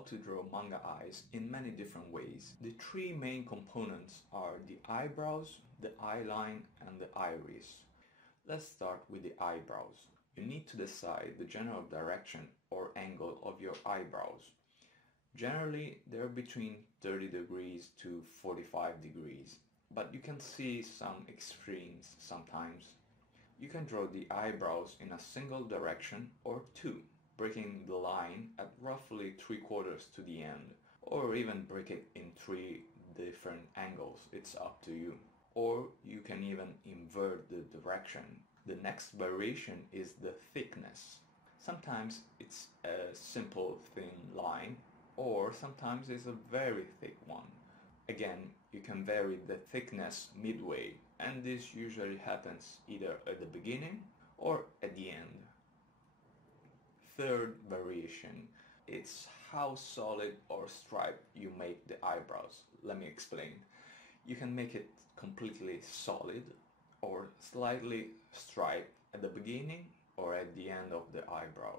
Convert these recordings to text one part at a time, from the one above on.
how to draw manga eyes in many different ways. The three main components are the eyebrows, the eyeline, and the iris. Let's start with the eyebrows. You need to decide the general direction or angle of your eyebrows. Generally, they're between 30 degrees to 45 degrees, but you can see some extremes sometimes. You can draw the eyebrows in a single direction or two, breaking the line at roughly 3/4 to the end, or even break it in three different angles, it's up to you. Or you can even invert the direction. The next variation is the thickness. Sometimes it's a simple thin line, or sometimes it's a very thick one. Again, you can vary the thickness midway, and this usually happens either at the beginning or at the end. Third variation, it's how solid or striped you make the eyebrows. Let me explain. You can make it completely solid or slightly striped at the beginning or at the end of the eyebrow.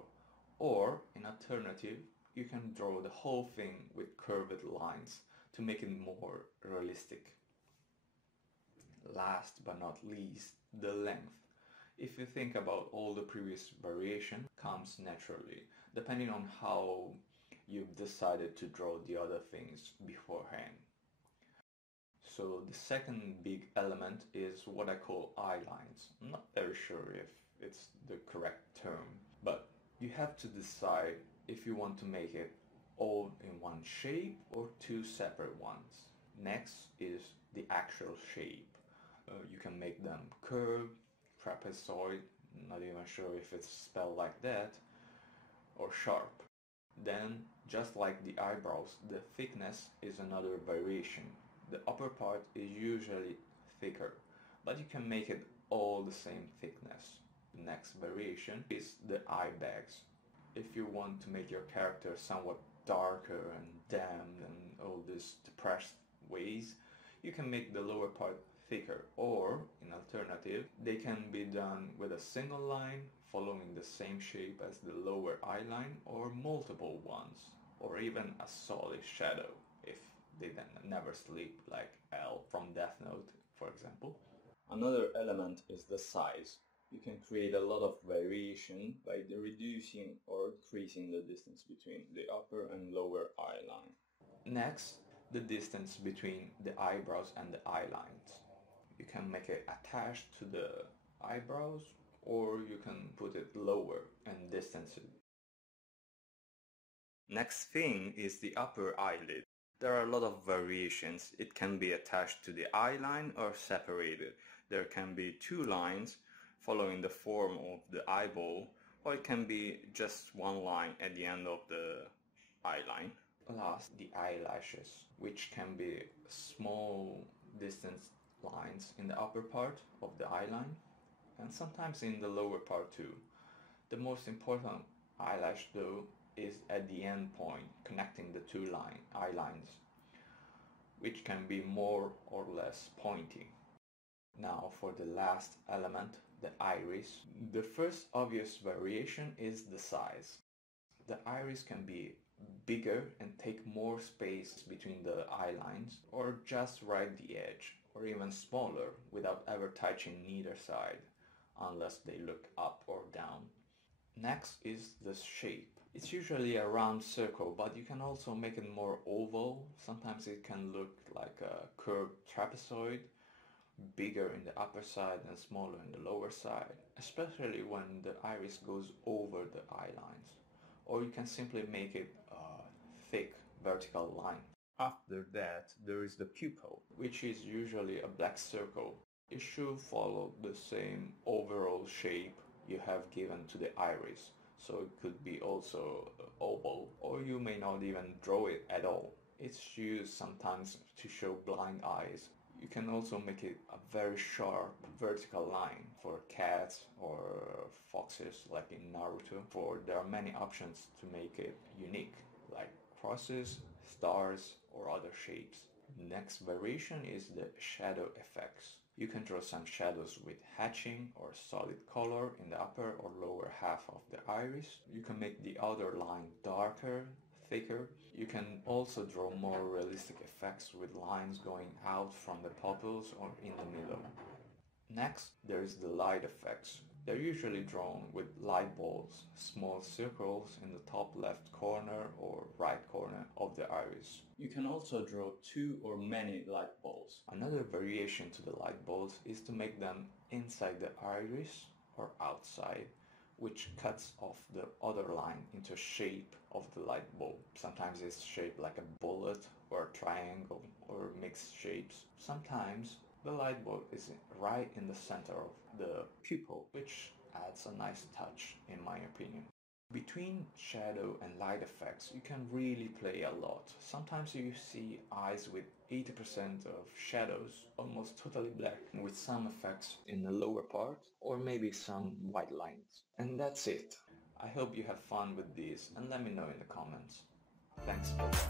Or, in alternative, you can draw the whole thing with curved lines to make it more realistic. Last but not least, the length. If you think about all the previous variation, comes naturally, depending on how you've decided to draw the other things beforehand. So the second big element is what I call eye lines. I'm not very sure if it's the correct term, but you have to decide if you want to make it all in one shape or two separate ones. Next is the actual shape. You can make them curved, trapezoid, not even sure if it's spelled like that, or sharp. Then, just like the eyebrows, the thickness is another variation. The upper part is usually thicker, but you can make it all the same thickness. The next variation is the eye bags. If you want to make your character somewhat darker and damned and all these depressed ways, you can make the lower part thicker, or, in alternative, they can be done with a single line following the same shape as the lower eye line, or multiple ones, or even a solid shadow if they then never sleep, like L from Death Note, for example. Another element is the size. You can create a lot of variation by reducing or increasing the distance between the upper and lower eye line. Next, the distance between the eyebrows and the eye lines. You can make it attached to the eyebrows, or you can put it lower and distance it. Next thing is the upper eyelid. There are a lot of variations. It can be attached to the eye line or separated. There can be two lines following the form of the eyeball, or it can be just one line at the end of the eye line. Last, the eyelashes, which can be small distance lines in the upper part of the eye line and sometimes in the lower part too. The most important eyelash though is at the end point connecting the two eye lines, which can be more or less pointy. Now for the last element, the iris. The first obvious variation is the size. The iris can be bigger and take more space between the eye lines, or just right the edge, or even smaller without ever touching neither side, unless they look up or down. Next is the shape. It's usually a round circle, but you can also make it more oval. Sometimes it can look like a curved trapezoid, bigger in the upper side and smaller in the lower side, especially when the iris goes over the eye lines. Or you can simply make it a thick vertical line. After that, there is the pupil, which is usually a black circle. It should follow the same overall shape you have given to the iris, so it could be also oval, or you may not even draw it at all. It's used sometimes to show blind eyes. You can also make it a very sharp vertical line for cats or foxes like in Naruto. There are many options to make it unique, like crosses, stars, or other shapes. Next variation is the shadow effects. You can draw some shadows with hatching or solid color in the upper or lower half of the iris. You can make the outer line darker, thicker. You can also draw more realistic effects with lines going out from the pupils or in the middle. Next, there is the light effects. They're usually drawn with light balls, small circles in the top left corner or right corner of the iris. You can also draw two or many light balls. Another variation to the light balls is to make them inside the iris or outside, which cuts off the other line into shape of the light bulb. Sometimes it's shaped like a bullet or a triangle or mixed shapes. Sometimes the light bulb is right in the center of the pupil, which adds a nice touch in my opinion. Between shadow and light effects, you can really play a lot. Sometimes you see eyes with 80% of shadows, almost totally black, with some effects in the lower part, or maybe some white lines. And that's it. I hope you have fun with these, and let me know in the comments. Thanks for watching.